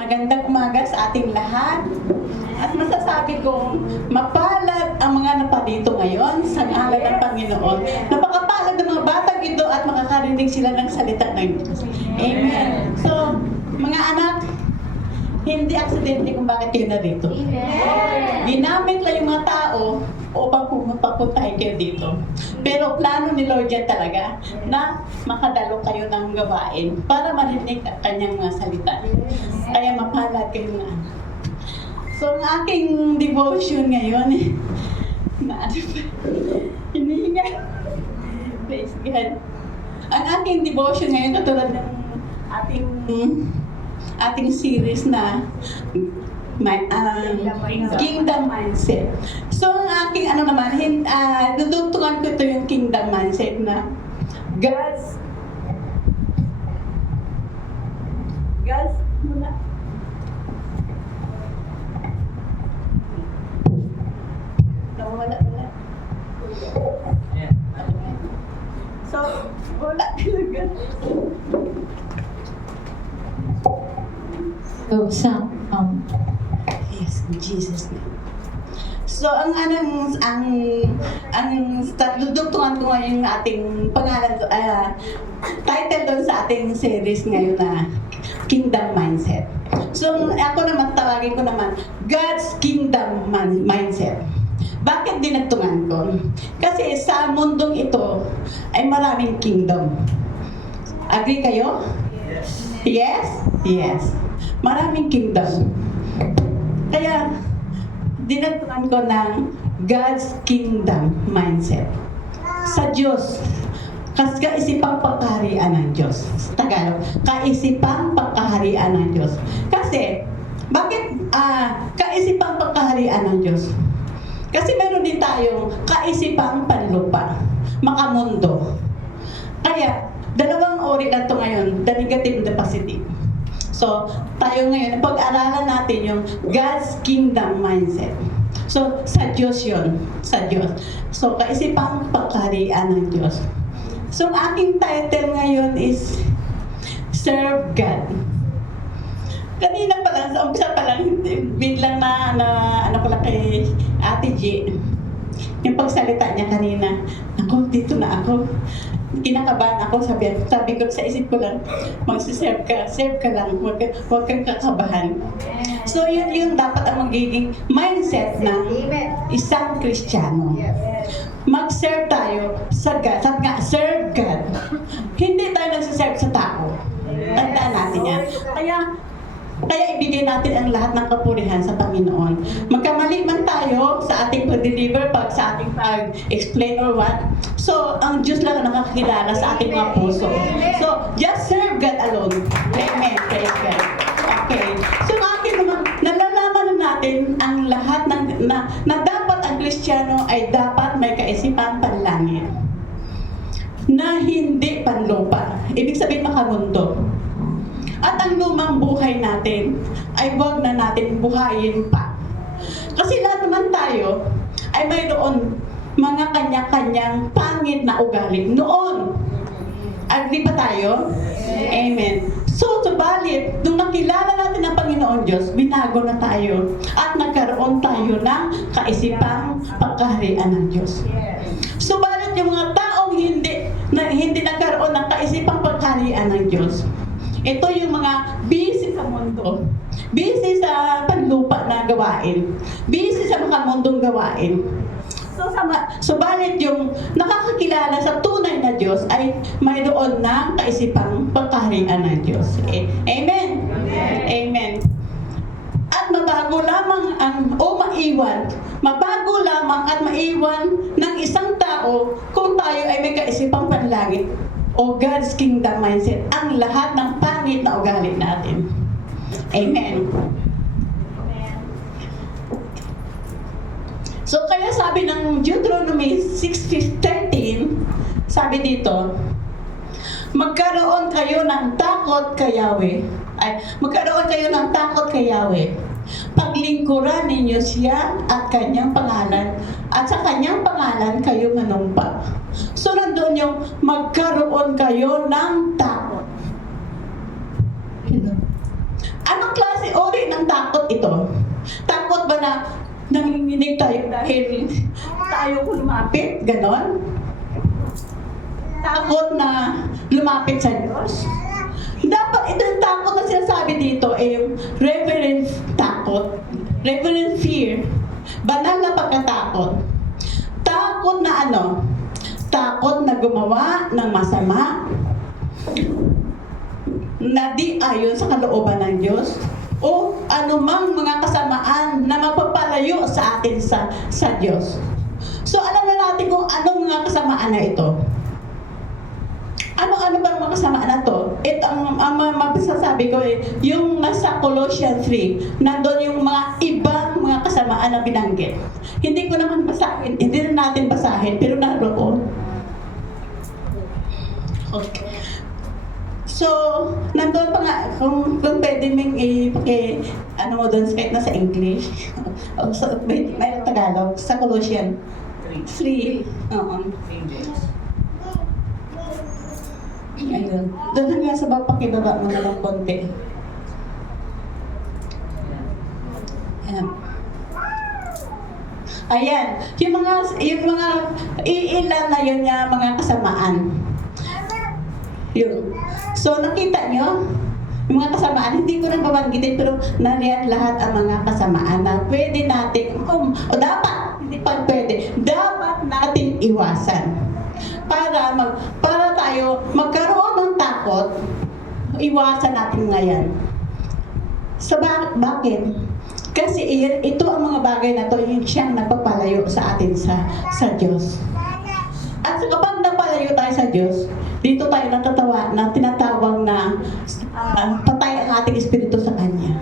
Magandang umaga sa ating lahat. At masasabi kong mapalad ang mga naparito ngayon sa ngalan ng Panginoon. Napakapalad ng mga batang ito at makakarinig sila ng salita ng Diyos. Amen. So, mga anak, hindi aksidente kung bakit kayo narito. Ginamit lang yung mga tao upang papuntahin kayo dito. Pero plano ni Lord yan talaga na makadalo kayo ng gawain para marinig ang kanyang mga salita. Kaya mapalad kayo na. So, ang aking devotion ngayon, na ano ba? Hinihinga. Praise God. Ang aking devotion ngayon, katulad ng ating series na Kingdom Mindset. So, ang aking dudugtungan ko ito yung Kingdom Mindset na God's muna. Nawala. So, wala talaga. Yes, in Jesus' name. So, dudugtungan ko ngayon ating pangalan, title doon sa ating series ngayon na Kingdom Mindset. So, ako naman, tawagin ko naman, God's Kingdom Mindset. Bakit dinagtungan ko? Kasi sa mundong ito ay maraming kingdom. Agree kayo? Yes? Yes. Maraming kingdom. Kaya, dinagtungan ko ng God's Kingdom Mindset. Sa Diyos, kaisipang pagkaharian ng Diyos. Sa Tagalog, kaisipang pagkaharian ng Diyos. Kasi, bakit kaisipang pagkaharian ng Diyos? Kasi meron din tayong kaisipang panlupa, makamundo. Kaya, dalawang ori na ito ngayon, the negative and the positive. So, tayo ngayon, pag-aralan natin yung God's Kingdom Mindset. So, sa Diyos yun. Sa Diyos. So, kaisipang pagkaharian ng Diyos. So, ang aking title ngayon is Serve God. Kanina pa lang, sa umpisa pa lang, biglang ano ko lang kay Ate G. Yung pagsalita niya kanina, ako, dito na ako. Kinakabahan ako, sabi ko sa isip ko lang, magsiserve ka lang, huwag kang kakabahan. So yun dapat ang magiging mindset ng isang Kristiyano. Mag-serve tayo sa God. Sabi nga, serve God. Hindi tayo nagsiserve sa tao. Tandaan natin yan. Kaya ibigay natin ang lahat ng kapurihan sa Panginoon. Magkamali man tayo sa ating pag-deliver, sa ating pag-explain or what. So, ang Diyos lang ang nakakilala sa ating mga puso. So, just serve God alone. Amen. Praise God. Okay. So, akin naman, nalalaman na natin ang lahat na dapat ang Kristiyano ay dapat may kaisipan panlangit. Na hindi panlupa. Ibig sabihin makamundo. At ang lumang buhay natin ay huwag na natin buhayin pa. Kasi lahat naman tayo ay mayroon mga kanya-kanyang pangit na ugali noon. Agree ba tayo? Amen. So, subalit, nung nakilala natin ang Panginoon Diyos, binago na tayo at nagkaroon tayo ng kaisipang pagkaharian ng Diyos. Subalit, yung mga taong hindi nagkaroon ng kaisipang pagkaharian ng Diyos, ito yung mga busy sa mundo, busy sa panlupa na gawain, busy sa mga mundong gawain. So, subalit yung nakakakilala sa tunay na Diyos ay mayroon ng kaisipang pagkaharian ng Diyos. Amen? Amen. At mabago lamang at maiwan ng isang tao kung tayo ay may kaisipang panlangit o God's Kingdom Mindset, ang lahat ng pangit na ugali natin. Amen. So, kaya sabi ng Deuteronomy 6:13, sabi dito, magkaroon kayo ng takot kay Yahweh. Magkaroon kayo ng takot kay Yahweh. Paglingkuran ninyo siya at kanyang pangalan, at sa kanyang pangalan kayo manumpa. So, nandun yung magkaroon kayo ng takot. Anong klase ito. Takot ba na nanginginig tayo dahil tayo ko lumapit? Ganon? Takot na lumapit sa Diyos? Dapat ito yung takot na sinasabi dito ay yung reverent takot. Reverent fear. Banal na pagkatakot. Takot na ano? Takot na gumawa ng masama na di ayon sa kalooban ng Diyos o anumang mga kasamaan na mapapalayo sa atin sa Diyos. So alam na natin kung anong mga kasamaan na ito. Ano bang mga kasamaan na to? Ito ang masasabi ko yung nasa Colossians 3, nandun yung mga ibang mga kasamaan na binanggit. Hindi ko naman basahin, hindi na natin basahin, pero naroon. Okay. So, nandun pa nga, kung pwede mong ano mo doon, kahit nasa English, o may Tagalog, sa Colossians 3. Ayun. Doon nga sa pakibaba mo na lang konti. Ayan. Ayan. Yung mga iilan na yun nga mga kasamaan. Yun. So nakita nyo? Yung mga kasamaan, hindi ko na babanggitin pero nariyan lahat ang mga kasamaan na pwede natin, o dapat, hindi pa pwede, dapat natin iwasan. Para tayo magkaroon ng takot, iwasan natin ngayon. So bakit? Kasi ito ang mga bagay na to yung siyang nagpapalayo sa atin sa Diyos. At kapag napalayo tayo sa Diyos, dito tayo tinatawag na patay ang ating espiritu sa Kanya.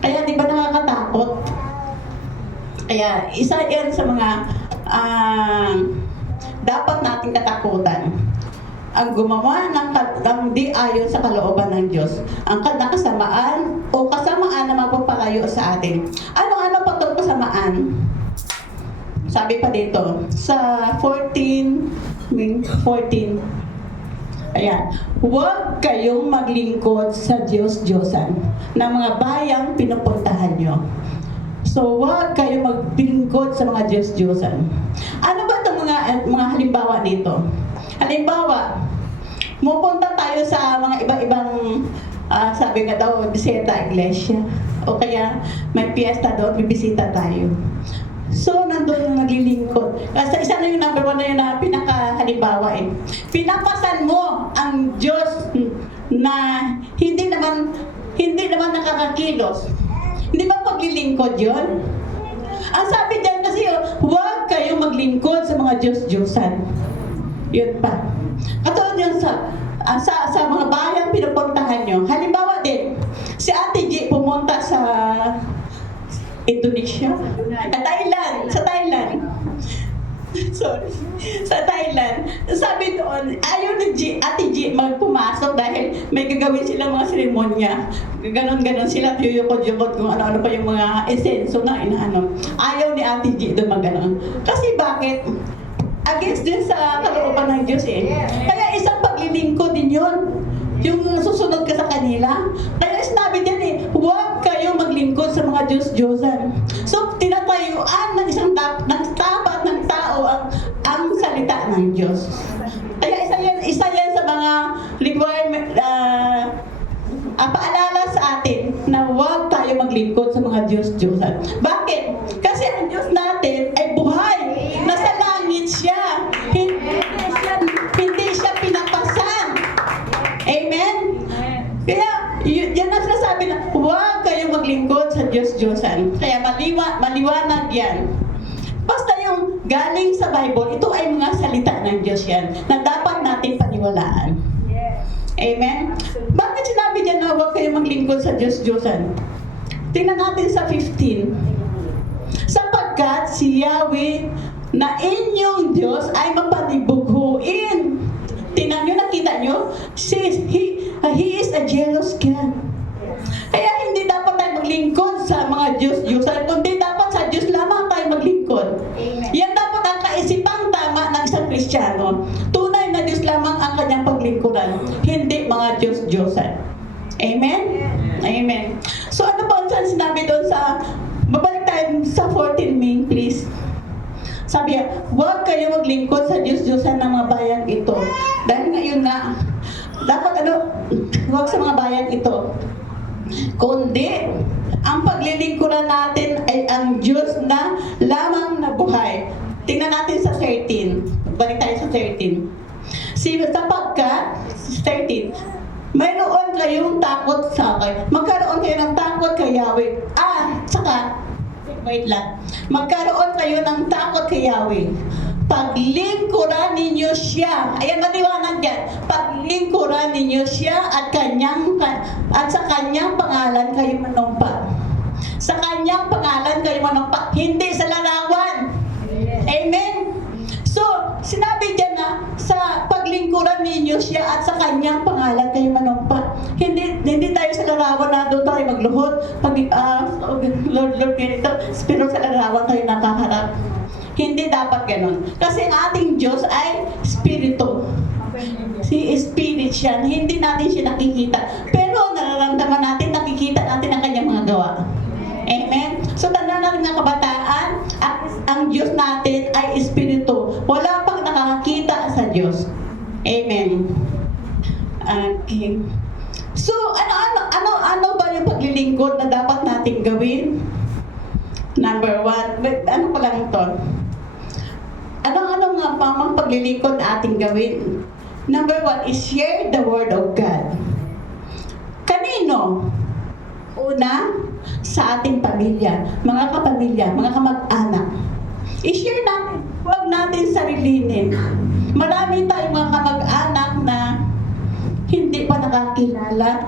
Kaya di ba nakakatakot? Kaya isa yan sa mga dapat nating katakutan. Ang gumawa ng di ayon sa kalooban ng Diyos, ang kasamaan o kasamaan na magpapalayo sa atin. Ano pa itong kasamaan? Sabi pa dito, sa 14, ayan, huwag kayong maglingkod sa Diyos-Diyosan na mga bayang pinupuntahan nyo. So, huwag kayong maglingkod sa mga Diyos-Diyosan. Ano ba itong mga halimbawa dito? Halimbawa, pupunta tayo sa mga iba-ibang, sabi nga daw, bisita iglesia. O kaya may fiesta doon, bibisita tayo. So, nandun yung naglilingkod. Kasi isa na yung number 1 na yun na pinakahalimbawa eh. Pinapasan mo ang Diyos na hindi naman nakakakilos. Hindi ba paglilingkod yun? Ang sabi dyan kasi, huwag kayong maglingkod sa mga Diyos-Diyosan. Yun pa. Katulad yun sa mga bayang pinupuntahan nyo. Halimbawa din, si Ate G pumunta sa Indonesia? Sa Thailand. Sorry. Sa Thailand. Sabi doon, ayaw ni Ate G magpumasok dahil may gagawin silang mga seremonya. Ganon-ganon sila, yuyukod-yukod kung ano-ano pa yung mga esenso na inaano. Ayaw ni Ate G doon mag-ganon. Kasi bakit? Against din sa kalooban ng Diyos eh. Kaya isang paglilingkod din yun. Yung susunod ka sa kanila. Kaya sinabi din eh, huwag kayong maglingkod sa mga Diyos-Diyosan. So, tinatayuan ng tapat ng tao ang salita ng Diyos. Kaya isa yan sa mga requirement, paalala sa atin na huwag tayo maglingkod sa mga Diyos-Diyosan. Bakit? Kasi ang Diyos natin ay buhay. Nasa langit siya. Hindi siya pinapasan. Amen? Kaya, yan ang sinasabi na huwag kayong maglingkod sa Diyos-Diyosan. Kaya maliwanag yan. Basta yung galing sa Bible, ito ay mga salita ng Diyos yan na dapat natin paniwalaan. Amen? Bakit sinabi dyan na huwag kayong maglingkod sa Diyos-Diyosan? Tingnan natin sa 15. Sapagkat si Yahweh na inyong Diyos ay mapanibughuin. Tingnan nyo, nakita nyo? He is a jealous God. Kaya hindi dapat tayo maglingkod sa mga Diyos-Diyosan, kundi dapat sa Diyos lamang tayo maglingkod. Yan dapat ang kaisipang tama ng isang Kristiyano. Tunay na Diyos lamang ang kanyang paglingkuran, hindi mga Diyos-Diyosan. Amen? Amen. So ano pa ang sinabi doon sa Sabi niya, huwag kayo maglingkod sa Diyos-Diyosan ng mga bayan ito. Dahil ngayon nga, dapat huwag sa mga bayan ito. Kundi, ang paglilingkuran natin ay ang Diyos na lamang na buhay. Tingnan natin sa 13. Balik tayo sa 13. Sapagkat, 13, mayroon kayong takot sa akin. Magkaroon kayo ng takot kay Yahweh. Wait lang. Magkaroon kayo ng takot kay Yahweh. Paglingkuran ninyo siya. Ayan, maliwanag yan. Paglingkuran ninyo siya at sa kanyang pangalan kayo manumpa. Sa kanyang pangalan kayo manumpa. Hindi sa larawan. Amen? So, sinabi dyan na sa paglingkuran ninyo siya at sa kanyang pangalan kayo manumpa. Hindi tayo sa larawan na doon tayo magluhod. Lord, ganito. Pero sa larawan tayo nakaharap. Hindi dapat ganun. Kasi ang ating Diyos ay Espiritu. Si Spirit siya. Hindi natin siya nakikita. Pero nararamdaman natin, nakikita natin ang kanyang mga gawa. Amen? So, tandaan natin ng kabataan, ang Diyos natin ay Espiritu. Wala pang nakakakita sa Diyos. Amen. Okay. So, ano ba yung paglilingkod na dapat nating gawin? Number 1. Ano pa lang ito? Ano nga mga paglilingkod na ating gawin? Number 1 is share the Word of God. Kanino? Una, sa ating pamilya, mga kapamilya, mga kamag-anak. I-share natin. Huwag natin sarilinin. Marami tayong mga kamag-anak na hindi pa nakakilala.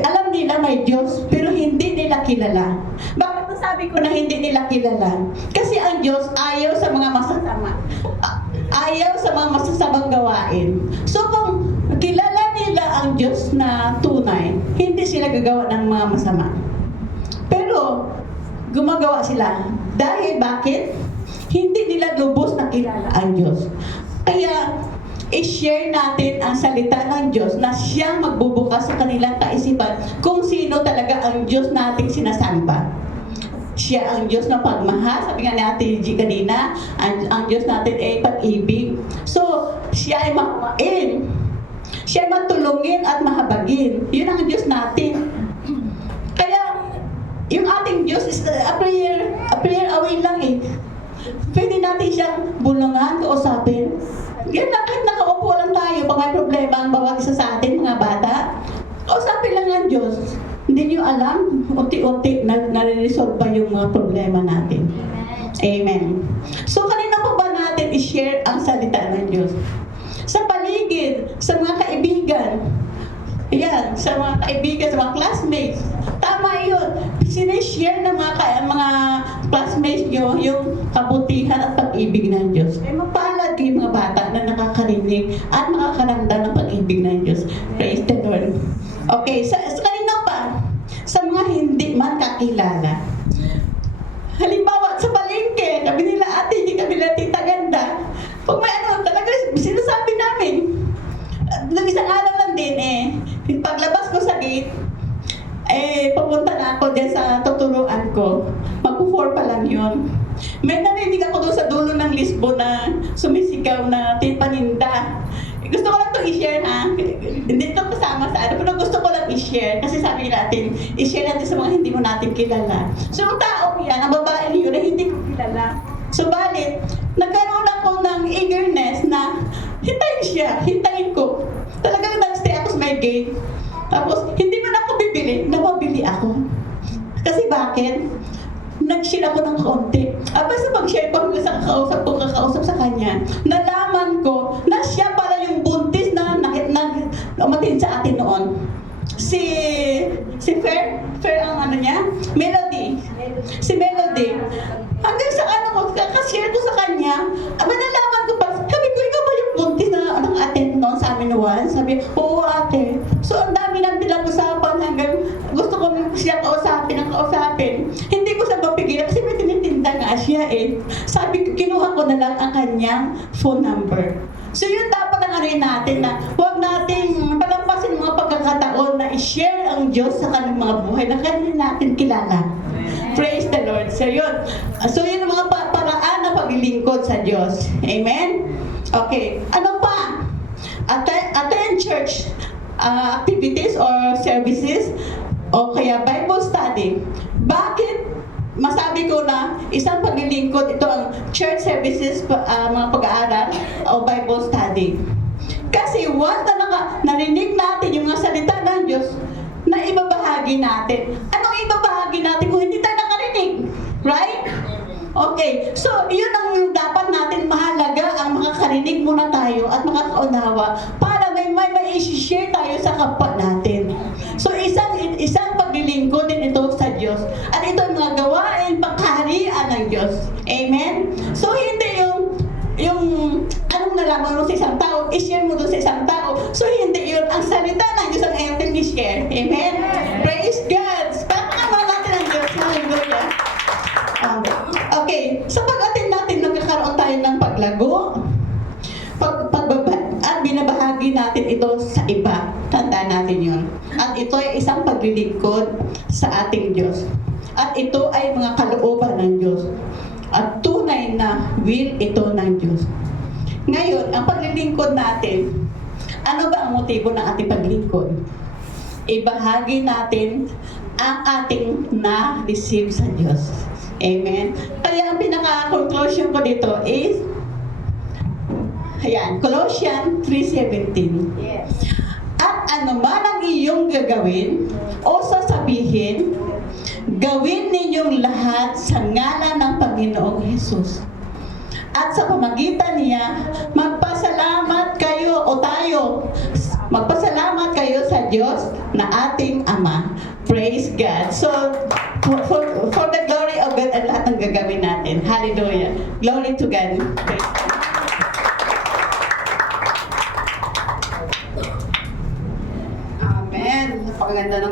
Alam nila may Diyos, pero hindi nila kilala. Bakit nasabi ko na hindi nila kilala? Kasi ang Diyos ayaw sa mga masasama. Ayaw sa mga masasamang gawain. So kung kilala nila ang Diyos na tunay, hindi sila gagawa ng mga masama. Pero gumagawa sila. Dahil bakit? Hindi nila lubos na kilala ang Diyos. Kaya i-share natin ang salita ng Diyos na siyang magbubukas sa kanilang kaisipan kung sino talaga ang Diyos nating sinasamba. Siya ang Diyos na pagmahal. Sabi nga ni Ate G kanina, ang Diyos natin ay pag-ibig. So, siya ay makumain. Siya ay matulungin at mahabagin. Yun ang Diyos natin. Kaya, yung ating Diyos is a prayer away lang eh. Pwede natin siyang bulungan, kausapin. Yan lang, kahit nakaupo lang tayo, pag may problema ang bawat isa sa atin, mga bata, kausapin lang ang Diyos. Hindi nyo alam, unti-unti nare-resolve pa yung mga problema natin. Amen. So, kanina po ba natin i-share ang salita ng Diyos? Sa paligid, sa mga kaibigan, yan, sa mga kaibigan, sa mga classmates, tama yun. Sinishare ng mga classmates nyo yung kabutihan at pag-ibig ng Diyos. Eh, mapalad kayo mga bata na nakakarinig at makakaramdam ng pag-ibig ng Diyos. Praise the Lord. Okay, sa kanina pa, sa mga hindi man kakilala. Halimbawa, sa palengke, kami nila ate, hindi kami nila tita ganda. Pag may talaga sinasabi namin. Nung isang araw lang din paglabas ko sa gate, papunta na ako dyan sa tuturuan ko. Magpo-4 pa lang yun. May narinig ako doon sa dulo ng Lisbon na sumisigaw na paninda. Gusto ko lang itong i-share ha. Hindi ito kasama sa pero gusto ko lang i-share. Kasi sabi natin, i-share natin sa mga hindi mo natin kilala. So ang tao yan, ang babae niyo na hindi ko kilala. So balit, nagkaroon ako ng eagerness na hintayin ko. Talagang nag-stay ako sa may gate. Tapos, hindi man ako bibili, napabili ako. Kasi bakit? Nag-share ako ng kaunti. Basta pag-share ko hanggang sa kakausap sa kanya, nalaman ko na siya pala yung buntis na umatin sa atin noon. Si Fair ang niya, Melody. Si Melody. Hanggang sa kakashare ko sa kanya, nalaman ko pa, sabi ko, ikaw ba yung buntis na attend noon sa amin noon? Sabi, oo ate. So ang dami nang pinag-usapan hanggang gusto ko siya kausapin. Hindi ko siya mapigilan kasi may tinitinda nga siya Sabi ko, kinuha ko na lang ang kanyang phone number. So yun dapat ang natin na huwag natin palampasin mga pagkakataon na i-share ang Diyos sa kanilang mga buhay na kanila natin kilala. Praise the Lord. So yun ang mga paraan na paglilingkod sa Diyos. Amen? Okay. Ano pa? Attend church activities or services o kaya Bible study. Bakit masabi ko na isang paglilingkod ito ang church services, mga pag-aaral o Bible study? Kasi once na narinig natin yung mga salita ng Diyos, na ibabahagi natin. Anong ibabahagi natin kung hindi tayo nakarinig? Right? Okay. So, yun ang dapat natin mahalaga, ang makakarinig muna tayo at makakaunawa para may i-share tayo sa kapwa natin. So, isang paglilingkod din ito sa Diyos. At ito ang mga gawain pagkaharian ng Diyos. Amen? So, hindi yung anong nalaman mo sa isang tao, i-share mo doon sa isang tao. So, hindi yun. Ang salita ng Diyos ang ating i-share. Amen? Praise God! Pakakaman natin ang Diyos. Hallelujah! Okay. Sa pag-attend natin, nagkakaroon tayo ng paglago, at binabahagi natin ito sa iba. Tandaan natin yun. At ito ay isang paglilingkod sa ating Diyos. At ito ay mga kalooban ng Diyos. At tunay na will ito ng Diyos. Ngayon, ang paglilingkod natin, ano ba ang motibo ng ating paglingkod? Ibahagi natin ang ating na-receive sa Diyos. Amen? Kaya ang pinaka-conclusion ko dito is, ayan, Colossians 3:17. Yes. At ano man ang iyong gagawin o sasabihin, gawin ninyong lahat sa ngalan ng Panginoong Hesus. At sa pamagitan niya, magpasalamat kayo o tayo. Magpasalamat kayo sa Diyos na ating Ama. Praise God. So, for the glory of God at lahat ng gagawin natin. Hallelujah. Glory to God. Praise God. Amen. Napakaganda ng